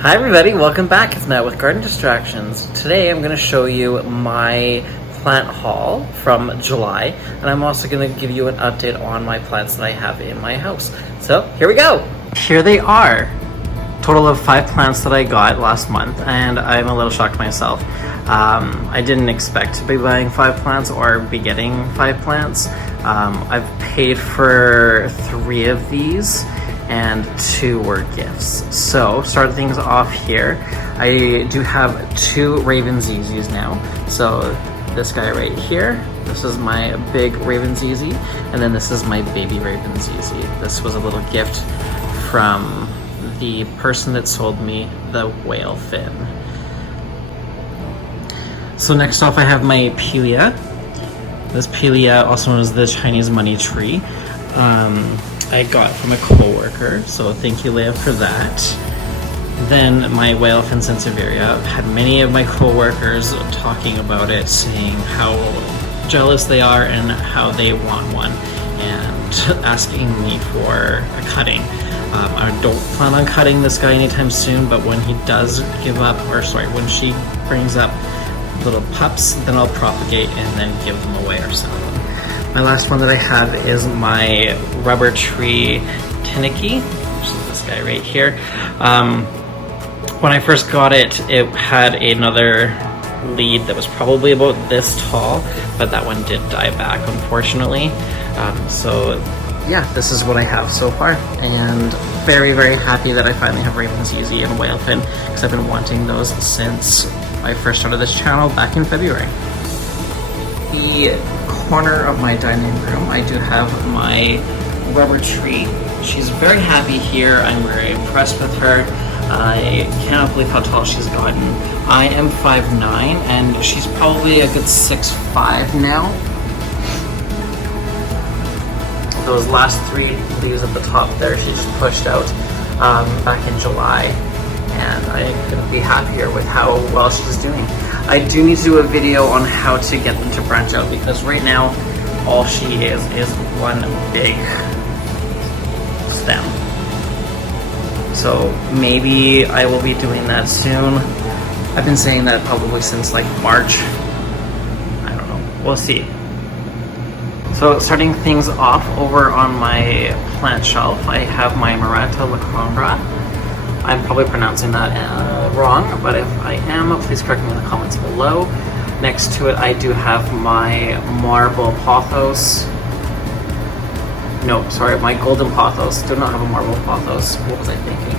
Hi everybody, welcome back. It's Matt with Garden Distractions. Today I'm going to show you my plant haul from July, and I'm also going to give you an update on my plants that I have in my house. So here we go. Here they are. Total of 5 plants that I got last month, and I'm a little shocked myself. I didn't expect to be buying 5 plants or be getting 5 plants. I've paid for 3 of these and 2 were gifts. So start things off here. I do have 2 Raven ZZs now. So this guy right here, this is my big Raven ZZ, and then this is my baby Raven ZZ. This was a little gift from the person that sold me the whale fin. So next off I have my Pelia. This Pelia, also known as the Chinese money tree, I got from a co-worker, so thank you Leah for that. Then my whale fin sansevieria, had many of my co-workers talking about it, saying how jealous they are and how they want one, and asking me for a cutting. I don't plan on cutting this guy anytime soon, but when he does give up, when she brings up little pups, then I'll propagate and then give them away or sell them. My last one that I have is my rubber tree Tinnicky, which is this guy right here. When I first got it, it had another lead that was probably about this tall, but that one did die back, unfortunately. So yeah, this is what I have so far, and very, very happy that I finally have Raven ZZ and whale fin, because I've been wanting those since I first started this channel back in February. The corner of my dining room, I do have my rubber tree. She's very happy here. I'm very impressed with her. I cannot believe how tall she's gotten. I am 5'9", and she's probably a good 6'5" now. Those last 3 leaves at the top there, she just pushed out back in July, and I couldn't be happier with how well she's doing. I do need to do a video on how to get them to branch out, because right now all she is one big stem. So maybe I will be doing that soon. I've been saying that probably since like March. I don't know, we'll see. So starting things off over on my plant shelf, I have my Maranta Lacandra. I'm probably pronouncing that wrong, but if I am, please correct me in the comments below. Next to it, I do have my marble Pothos. No, sorry, my golden Pothos. Do not have a marble Pothos. What was I thinking?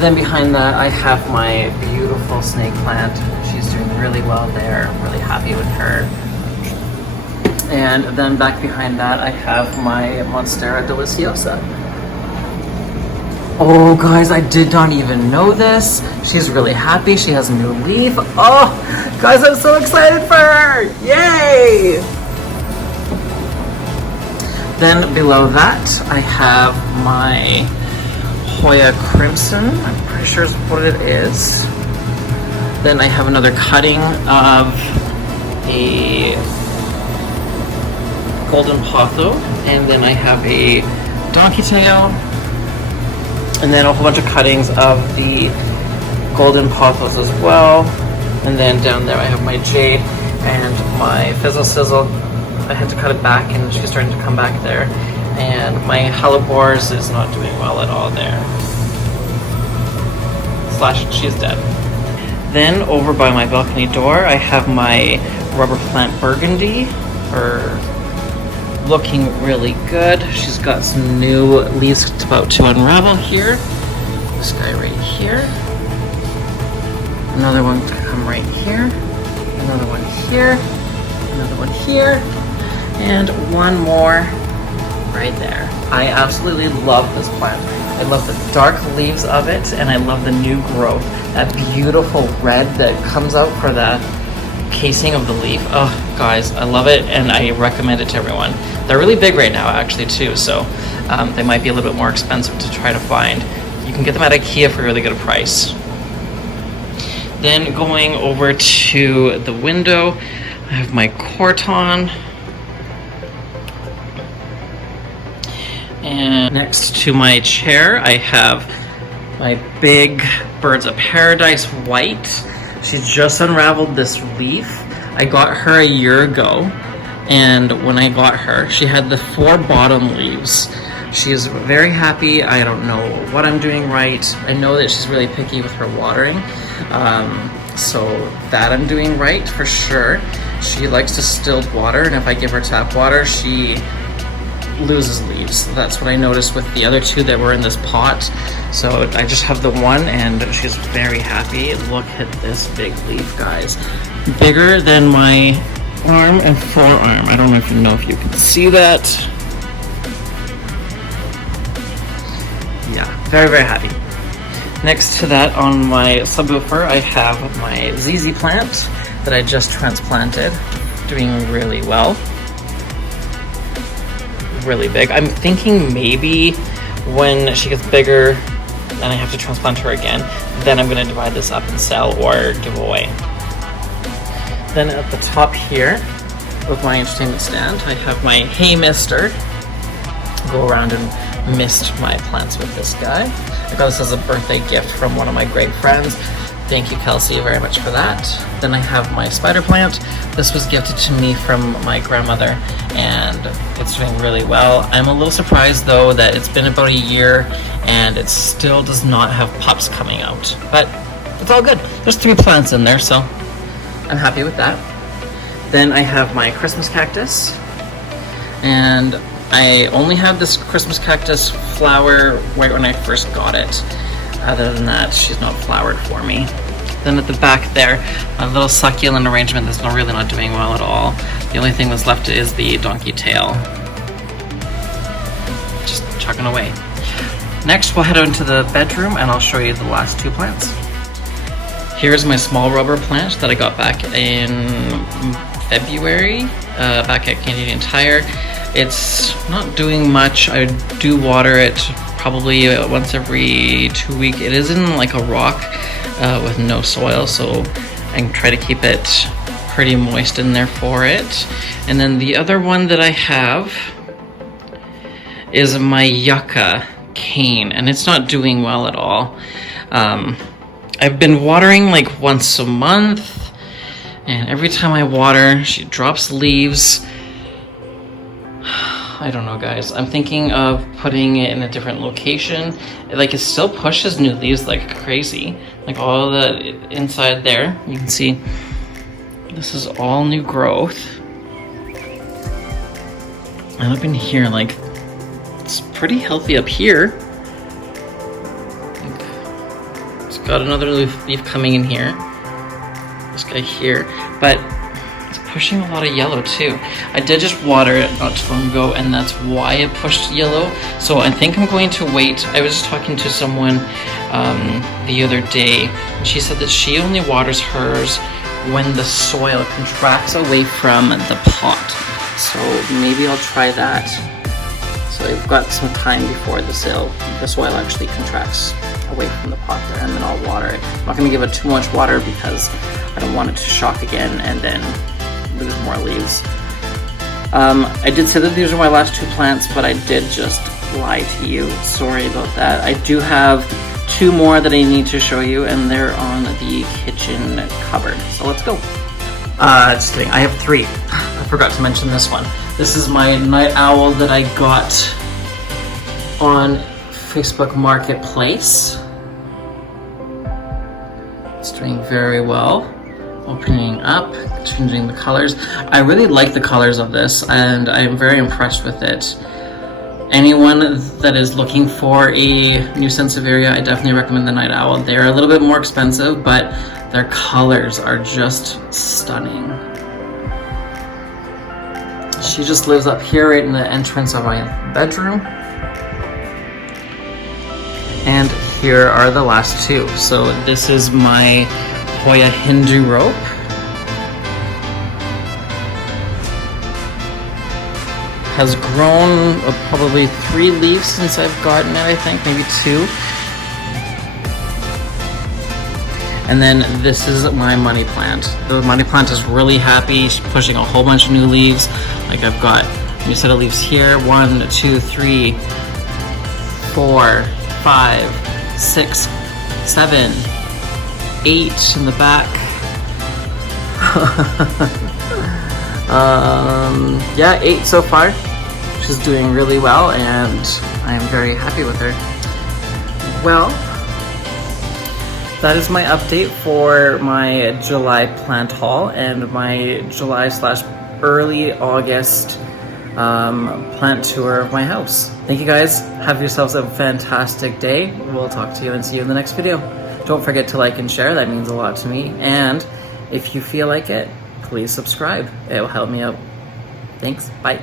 Then behind that, I have my beautiful snake plant. She's doing really well there. I'm really happy with her. And then back behind that, I have my Monstera Deliciosa. Oh guys, I did not even know this. She's really happy. She has a new leaf. Oh, guys, I'm so excited for her. Yay! Then below that, I have my Hoya Crimson. I'm pretty sure is what it is. Then I have another cutting of a golden Potho. And then I have a donkey tail. And then a whole bunch of cuttings of the golden Pothos as well. And then down there I have my jade and my fizzle sizzle. I had to cut it back and she's starting to come back there. And my hellebores is not doing well at all there. Slash, she's dead. Then over by my balcony door I have my rubber plant Burgundy, looking really good. She's got some new leaves about to unravel here. This guy right here. Another one to come right here. Another one here. Another one here. And one more right there. I absolutely love this plant. I love the dark leaves of it, and I love the new growth. That beautiful red that comes out for the casing of the leaf. Oh, guys, I love it, and I recommend it to everyone. They're really big right now, actually, too, so they might be a little bit more expensive to try to find. You can get them at IKEA for a really good price. Then going over to the window, I have my Corton. And next to my chair, I have my big Birds of Paradise white. She's just unraveled this leaf. I got her a year ago, and when I got her, she had the 4 bottom leaves. She is very happy. I don't know what I'm doing right. I know that she's really picky with her watering, so that I'm doing right for sure. She likes distilled water, and if I give her tap water, she loses leaves. That's what I noticed with the other 2 that were in this pot. So I just have the one, and she's very happy. Look at this big leaf, guys. Bigger than my arm and forearm. I don't know if you can see that. Yeah, very, very happy. Next to that, on my subwoofer, I have my ZZ plant that I just transplanted, doing really well. Really big. I'm thinking maybe when she gets bigger and I have to transplant her again, then I'm going to divide this up and sell or give away. Then at the top here, with my entertainment stand, I have my hay mister. Go around and mist my plants with this guy. I got this as a birthday gift from one of my great friends. Thank you, Kelsey, very much for that. Then I have my spider plant. This was gifted to me from my grandmother, and it's doing really well. I'm a little surprised, though, that it's been about a year and it still does not have pups coming out. But it's all good. There's 3 plants in there, so I'm happy with that. Then I have my Christmas cactus, and I only had this Christmas cactus flower right when I first got it. Other than that, she's not flowered for me. Then at the back there, a little succulent arrangement that's really not doing well at all. The only thing that's left is the donkey tail. Just chucking away. Next, we'll head out into the bedroom and I'll show you the last 2 plants. Here's my small rubber plant that I got back in February, back at Canadian Tire. It's not doing much. I do water it probably once every 2 weeks. It is in like a rock with no soil, so I can try to keep it pretty moist in there for it. And then the other one that I have is my Yucca Cane, and it's not doing well at all. I've been watering like once a month, and every time I water, she drops leaves. I don't know, guys. I'm thinking of putting it in a different location. Like, it still pushes new leaves like crazy. Like, all the inside there, you can see this is all new growth. And up in here, like, it's pretty healthy up here. It's got another leaf coming in here. This guy here. But pushing a lot of yellow too. I did just water it not too long ago, and that's why it pushed yellow. So I think I'm going to wait. I was just talking to someone the other day, and she said that she only waters hers when the soil contracts away from the pot. So maybe I'll try that. So I've got some time before the soil actually contracts away from the pot there, and then I'll water it. I'm not going to give it too much water because I don't want it to shock again and then lose more leaves. I did say that these are my last 2 plants, but I did just lie to you. Sorry about that. I do have 2 more that I need to show you, and they're on the kitchen cupboard. So let's go. Just kidding. I have 3. I forgot to mention this one. This is my night owl that I got on Facebook Marketplace. It's doing very well. Opening up, changing the colors. I really like the colors of this, and I'm very impressed with it. Anyone that is looking for a new Sansevieria, I definitely recommend the Night Owl. They're a little bit more expensive, but their colors are just stunning. She just lives up here right in the entrance of my bedroom. And here are the last 2. So this is my Hoya Hindu rope. Has grown probably 3 leaves since I've gotten it, I think, maybe 2. And then this is my money plant. The money plant is really happy. She's pushing a whole bunch of new leaves. Like, I've got a new set of leaves here. 1, 2, 3, 4, 5, 6, 7, 8 in the back. Yeah, 8 so far. She's doing really well and I am very happy with her. Well, that is my update for my July plant haul and my July/early August plant tour of my house. Thank you guys. Have yourselves a fantastic day. We'll talk to you and see you in the next video. Don't forget to like and share. That means a lot to me. And if you feel like it, please subscribe. It will help me out. Thanks. Bye.